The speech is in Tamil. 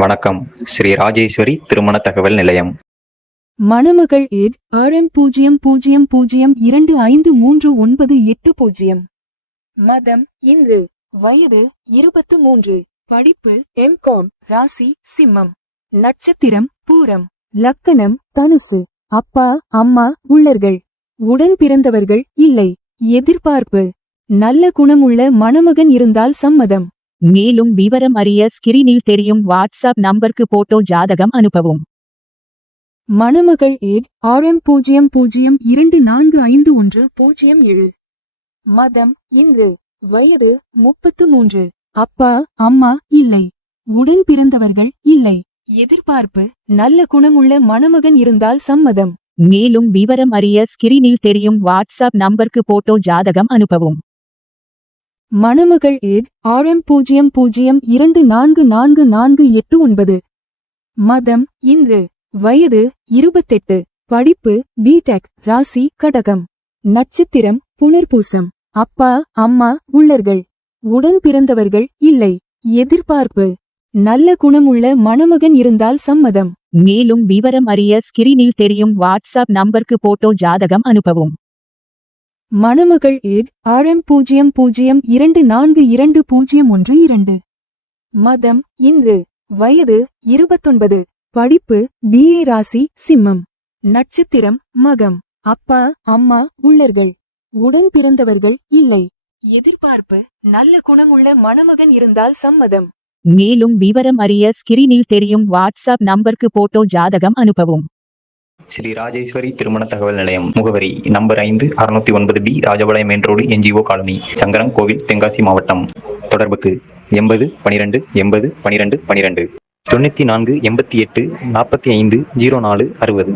வணக்கம். ஸ்ரீ ராஜேஸ்வரி திருமண தகவல் நிலையம். மணமகள் ஏட் RM00253980. மதம் இந்து. வயது 23. படிப்பு M.Com. ராசி சிம்மம். நட்சத்திரம் பூரம். லக்கணம் தனுசு. அப்பா அம்மா உள்ளர்கள். உடன் பிறந்தவர்கள் இல்லை. எதிர்பார்ப்பு நல்ல குணமுள்ள மணமகன் இருந்தால் சம்மதம். மேலும் விவரம் அறிய ஸ்கிரீனில் தெரியும் வாட்ஸ்அப் நம்பருக்கு போட்டோ ஜாதகம் அனுப்பவும். மணமகள் ஏட் RM00245107. மதம் இந்து. வயது 33. அப்பா அம்மா இல்லை. உடன் பிறந்தவர்கள் இல்லை. எதிர்பார்ப்பு நல்ல குணமுள்ள மணமகன் இருந்தால் சம்மதம். மேலும் விவரம் அறிய ஸ்கிரீனில் தெரியும் வாட்ஸ்அப் நம்பருக்கு போட்டோ ஜாதகம் அனுப்பவும். மணமகள் ஏட் RM00244489. மதம் இந்து. வயது 28. படிப்பு B.Tech. ராசி கடகம். நட்சத்திரம் புனர்பூசம். அப்பா அம்மா உள்ளர்கள். உடன் பிறந்தவர்கள் இல்லை. எதிர்பார்ப்பு நல்ல குணமுள்ள மணமகன் இருந்தால் சம்மதம். மேலும் விவரம் அறிய ஸ்கிரீனில் தெரியும் வாட்ஸ்அப் நம்பருக்கு போட்டோ ஜாதகம் அனுப்பவும். மணமகள் ஏட் RM00242012. மதம் இந்து. வயது 29. படிப்பு BA. ராசி சிம்மம். நட்சத்திரம் மகம். அப்பா அம்மா உள்ளர்கள். உடன் பிறந்தவர்கள் இல்லை. எதிர்பார்ப்பு நல்ல குணமுள்ள மணமகன் இருந்தால் சம்மதம். மேலும் விவரம் அறிய ஸ்கிரீனில் தெரியும் வாட்ஸ்அப் நம்பருக்கு போட்டோ ஜாதகம் அனுப்பவும். ஸ்ரீ ராஜேஸ்வரி திருமண தகவல் நிலையம். முகவரி number 5 609B Rajapalayam main road NGO colony, Sankaran கோவில், தென்காசி மாவட்டம். தொடர்புக்கு 80 12 80 12 12 94 88 45 04 60.